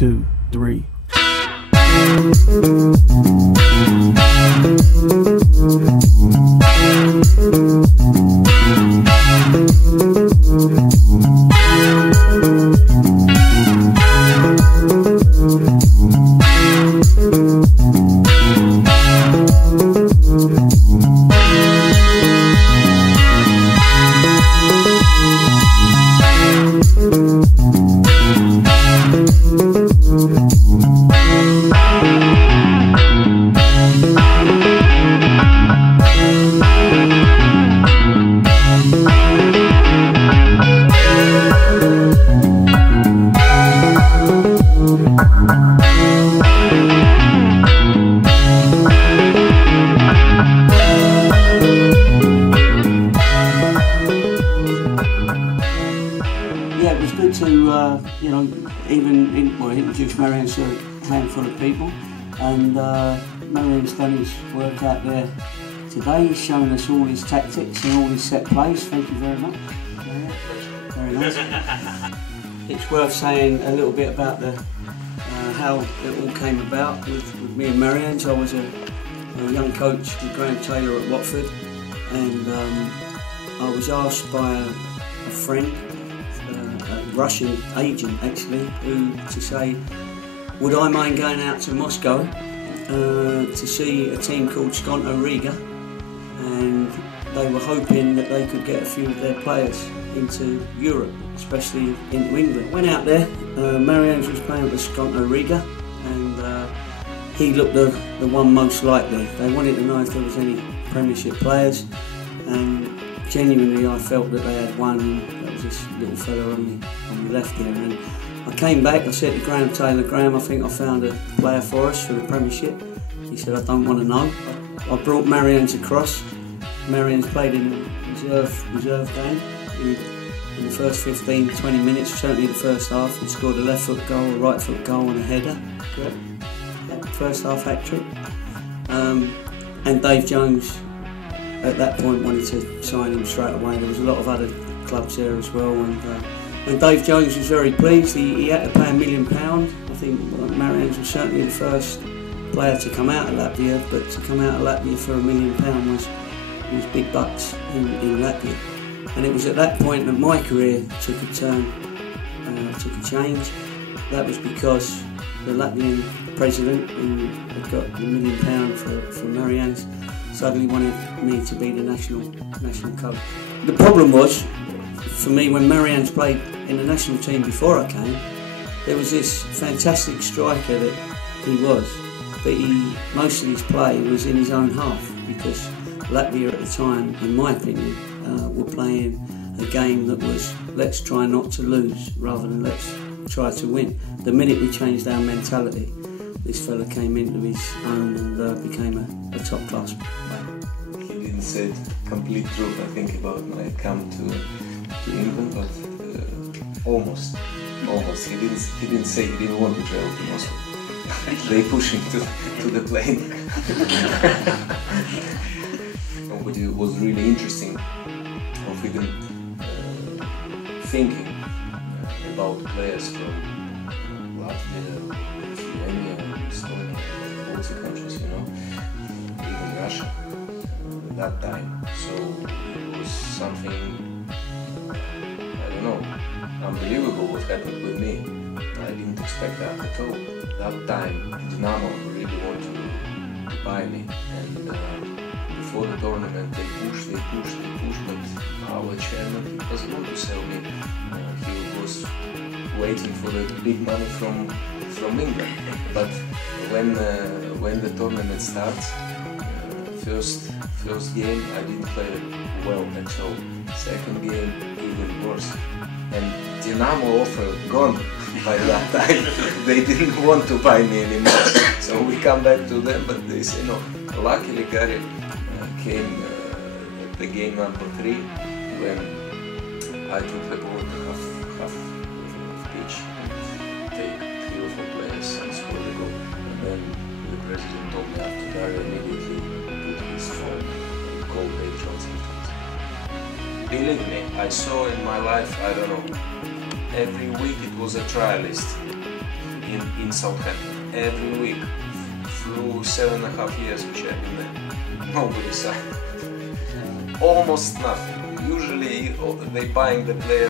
2, 3. Yeah, it was good to, you know, introduce Marians to a handful of people, and Marian's done his work out there today. He's shown us all his tactics and all his set plays. Thank you very much. Very nice. It's worth saying a little bit about the how it all came about with me and Marians. I was a young coach with Graham Taylor at Watford, and I was asked by a friend, a Russian agent actually, to say, would I mind going out to Moscow to see a team called Skonto Riga, and they were hoping that they could get a few of their players into Europe, especially into England. Went out there, Marians was playing with Skonto Riga, and he looked the one most likely. They wanted to know if there was any Premiership players, and genuinely I felt that they had one, and that was this little fella on the left there. And I came back, I said to Graham Taylor, Graham, I think I found a player for us for the Premiership. He said, I don't want to know. I brought Marians across. Marians played in the reserve game. In the first 15-20 minutes, certainly the first half, he scored a left foot goal, a right foot goal and a header. Correct? First half hat-trick. And Dave Jones at that point wanted to sign him straight away. There was a lot of other clubs there as well, and Dave Jones was very pleased. He had to pay £1 million. I think Marians was certainly the first player to come out of Latvia, but to come out of Latvia for £1 million was big bucks in Latvia. And it was at that point that my career took a turn, took a change. That was because the Latvian president, who had got £1 million for Marians, suddenly wanted me to be the national coach. The problem was, for me, when Marians played in the national team before I came, there was this fantastic striker that he was, but most of his play was in his own half, because Latvia at the time, in my opinion, were playing a game that was, let's try not to lose rather than let's try to win. The minute we changed our mentality, this fella came into his own and became a top class player. He didn't say complete truth, I think, about when I come to England, but almost. He didn't say he didn't want to travel to Moscow. They pushed him to the plane. What was really interesting of even thinking about players from Latvia, Lithuania, Estonia, Baltic countries, you know, even Russia at that time. So it was something, I don't know, unbelievable what happened with me. I didn't expect that at all. That time, Dynamo really wanted to buy me, and before the tournament they pushed, but our chairman doesn't want to sell me. He was waiting for the big money from England. But when the tournament starts, first game I didn't play well at all. Second game even worse. And Dynamo offer gone by that time. They didn't want to buy me anymore. So we come back to them, but they say no. Luckily Gary came at the game number 3 when I took the ball to half pitch and take 3 or 4 players and score the goal. And then the president told me after Gary immediately put his phone and called Dave Johnson. Believe me, I saw in my life, I don't know, Every week it was a trialist in Southampton. Every week through 7.5 years which I've been there. Nobody signed. Almost nothing. Usually they buying the players